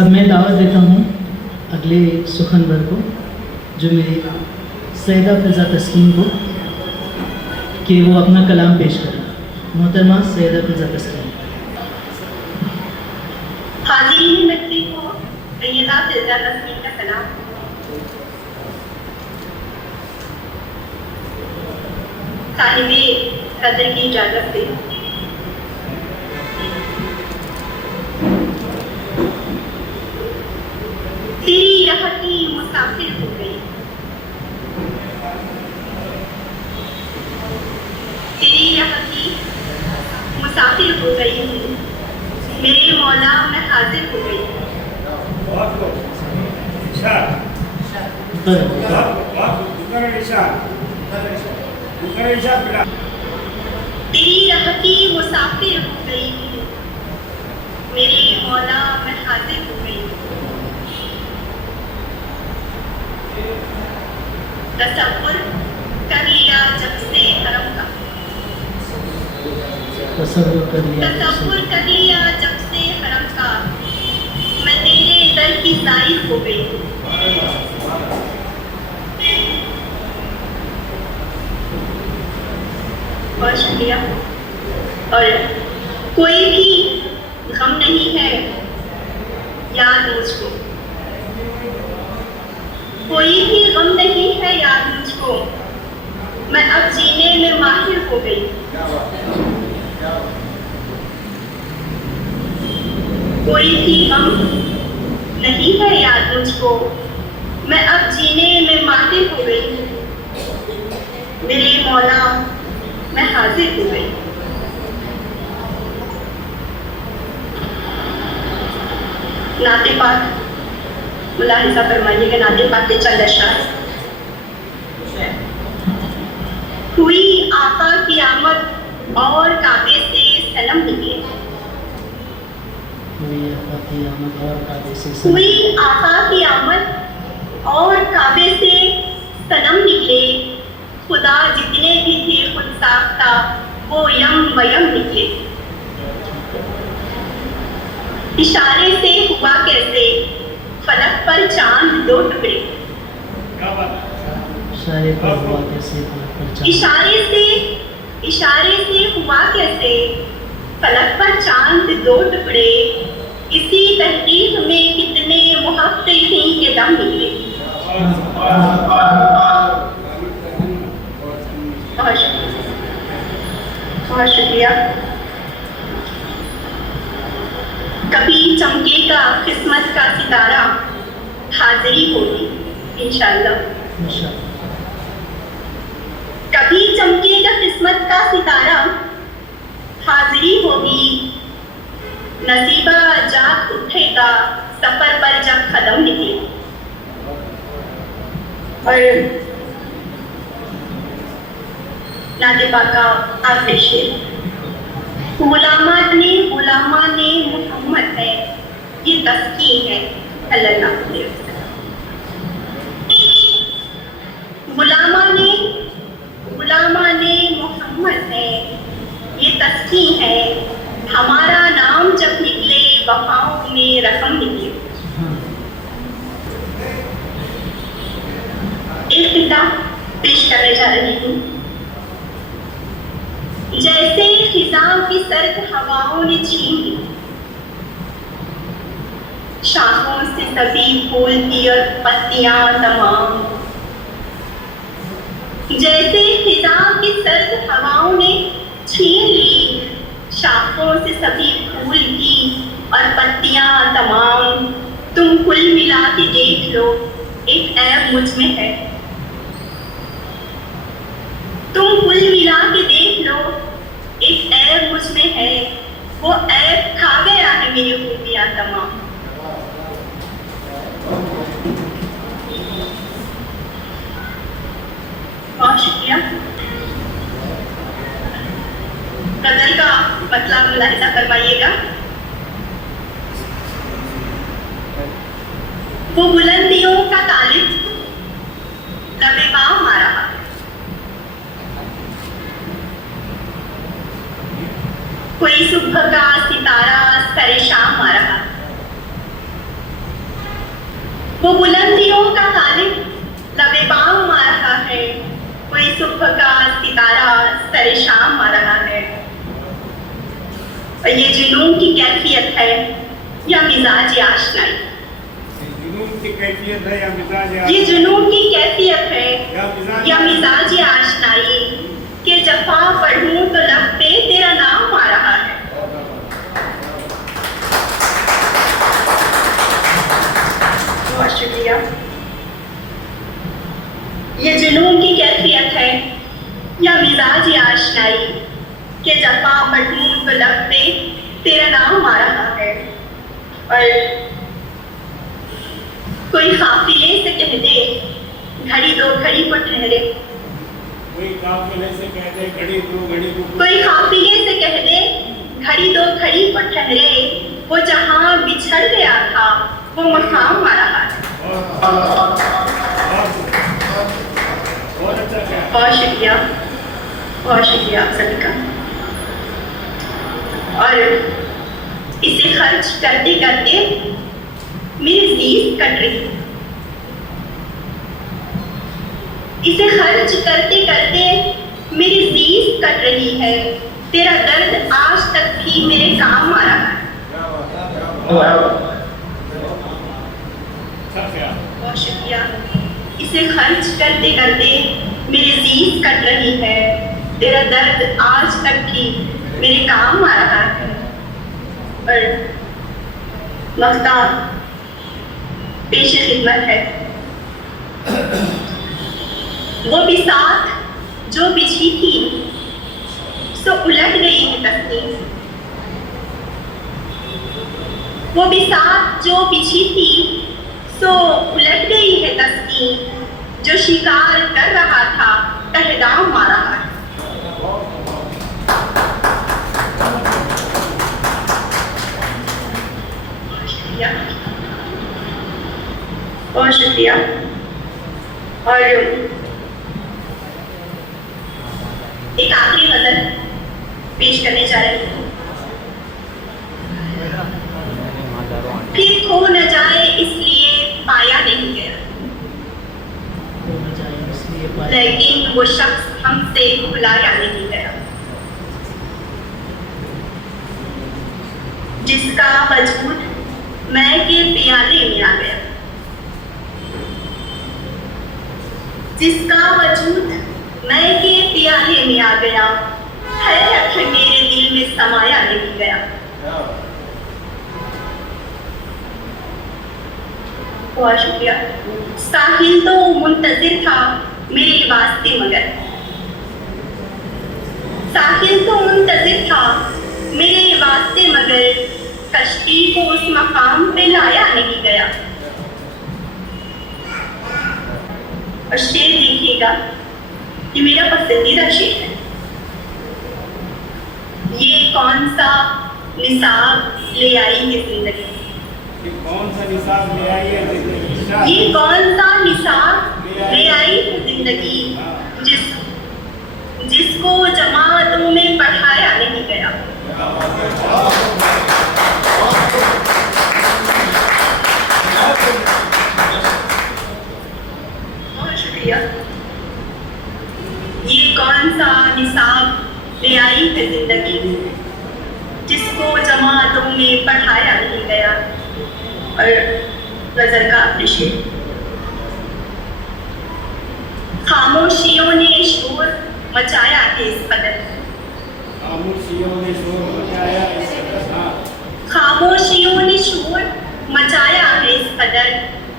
अब मैं दावत देता हूँ अगले सुखनवर को, जो मेरी सैयदा फिज़ा तस्कीन को, कि वो अपना कलाम पेश करें। मोहतरमा सैयदा फिज़ा तस्कीन। हाज़िरीन मजलिस को सैयदा फिज़ा तस्कीन का कलाम। साहिबे कदर की इजाज़त दे। तेरी राह की मुसाफिर हो गई, तेरी राह की मुसाफिर हो गई हूँ, मेरे मौला मैं हाजिर हो गई। तेरी राह की मुसाफिर हो गई हूँ, मेरे मौला मैं हाजिर हो गई। तसव्वुर कर लिया जब से हरम का, तसव्वुर कर लिया जब से हरम का, मैं तेरे दर की ज़ाइर हो गई। बहुत शुक्रिया। और कोई भी गम नहीं है याद मुझको, कोई भी गम नहीं है याद मुझको, मैं अब जीने में माहिर हो गई। कोई भी गम नहीं है याद मुझको, मैं अब जीने में माहिर हो गई। मेरे मौला मैं हाजिर हो गई। नाते पाक मुलाहिजा फरमाइएगा। नाते पाक के चंद अशआर। हुई आका की आमद और काबे से सनम निकले, हुई आका की आमद और काबे से सनम निकले। खुदा जितने भी थे खुद साख्ता, वो यम वयम निकले। इशारे से हुआ कैसे फलक पर चांद दो टुकड़े, इशारे से हुआ कैसे फलक पर चांद दो टुकड़े। इसी तहकीक में कितने मुहक्किकीन के दम निकले। बहुत शुक्रिया। कभी चमकेगा किस्मत का सितारा, हाजिरी होगी इंशाअल्लाह। कभी चमकेगा किस्मत का सितारा, हाजिरी होगी। नसीबा जाग उठेगा सफर पर जब कदम निकले। और नाते पाक का आखिरी शेर। गुलामा ने मोहम्मद है, ये तस्कीन है सल्लल्लाहु अलैहि वसल्लम। गुलामा ने मोहम्मद है, ये तस्कीन है। हमारा नाम जब निकले वफाओं में रकम निकले। एक किताब पेश करने जा रही हूँ। जैसे खिज़ां की सर्द हवाओं ने छीन ली, शाखों से सभी फूल की और पत्तियां तमाम। जैसे खिज़ां की सर्द हवाओं ने छीन ली, शाखों से सभी फूल की और पत्तियां तमाम। तुम कुल मिला के देख लो, एक ऐब मुझ में है। तुम कुल मिला के देख लो, एक ऐब मुझ में है। वो ऐब खा गया है मेरी खूबियां तमाम। बहुत शुक्रिया। गजल का मतलब मुलाहिजा करवाइएगा। वो बुलंदियों का तालिब लबे बाम आ रहा, कोई सुबह का सितारा सरे शाम आ रहा। वो बुलंदियों का गालिब लबे बाम आ रहा है, कोई सुबह का सितारा सरे शाम आ रहा है। और ये जुनून की कैफियत है या मिजाज आशनाई, जुनून की कैफियत है या मिजाज ये जुनून की कैफियत है या मिजाज आशनाई के जफा पढ़ूं तो लब पे तेरा नाम आ रहा है। बहुत शुक्रिया। ये जुनून की कैफियत है या मिजाज आशनाई के जफा पढ़ूं तो लब पे तेरा नाम आ रहा है। और कोई काफिले से कह दे घड़ी दो घड़ी को ठहरे, कोई काफिले से कह दे घड़ी दो घड़ी को, कोई काफिले से कह दे घड़ी दो घड़ी को ठहरे, वो जहां बिछड़ गया था वो मकाम आ रहा है। बहुत अच्छा क्या, बहुत शुक्रिया, बहुत शुक्रिया आप सभी का। और इसे खर्च करते करते मेरी ज़ींद कट रही, इसे खर्च करते करते मेरी ज़ींद कट रही है। तेरा दर्द आज तक भी मेरे काम आ रहा है। बहुत शुक्रिया। इसे खर्च करते करते मेरी ज़ींद कट रही है। तेरा दर्द आज तक भी मेरे काम आ रहा है। और मख्ता पेश खिदमत है। वो बिसात जो बिछी थी सो उलट गई है तस्नीम, वो बिसात जो बिछी थी सो उलट गई है तस्नीम, जो शिकार कर रहा था पहदाम आ रहा है। बहुत शुक्रिया। और एक आखिरी गजल पेश करने जा रही हूँ। फिर खो न जाए इसलिए पाया नहीं गया, लेकिन वो शख्स हमसे भुलाया नहीं गया, जिसका वजूद मैं के प्याले में आ गया, जिसका वजूद मैं के प्याले में आ गया, हैरत मेरे दिल में समाया नहीं गया। बहुत शुक्रिया। साहिल तो मुंतजिर था मेरे वास्ते मगर, साहिल तो मुंतजिर था मेरे वास्ते मगर, कश्ती को उस मकाम पे लाया नहीं गया। और शेर देखिएगा, ये मेरा पसंदीदा शेर है। ये कौन सा निसाब ले आई है जिंदगी, ये कौन सा निसाब ले आई है जिंदगी, ये कौन सा निसाब ले आई है जिंदगी, जिसको जमातों में पढ़ाया नहीं गया। बहुत शुक्रिया। ये कौन सा निसाब ले आई है जिंदगी, जिसको जमातों में पढ़ाया नहीं गया। और गजल का अप्रिशिएट। खामोशियों ने शोर मचाया है इस कदर, खामोशियों ने शोर मचाया इस कदर, खामोशियों ने शोर मचाया है इस कदर,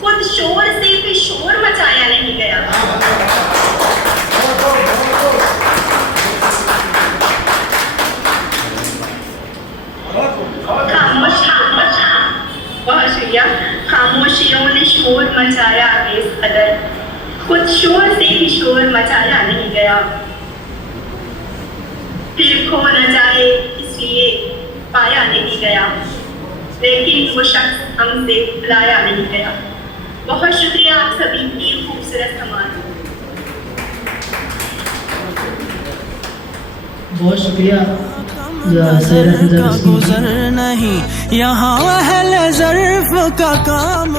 खुद शोर से भी शोर मचाया नहीं गया। बहुत शुक्रिया। खामोशियों ने शोर मचाया है इस कदर, खुद शोर से भी शोर मचाया नहीं गया। फिर खो न जाए इसलिए पाया नहीं गया, लेकिन वो शख्स हमसे बुलाया नहीं गया। बहुत शुक्रिया आप सभी की खूबसूरत समाज। बहुत शुक्रिया गुजर नहीं, यहाँ अहले ज़र्फ़ का काम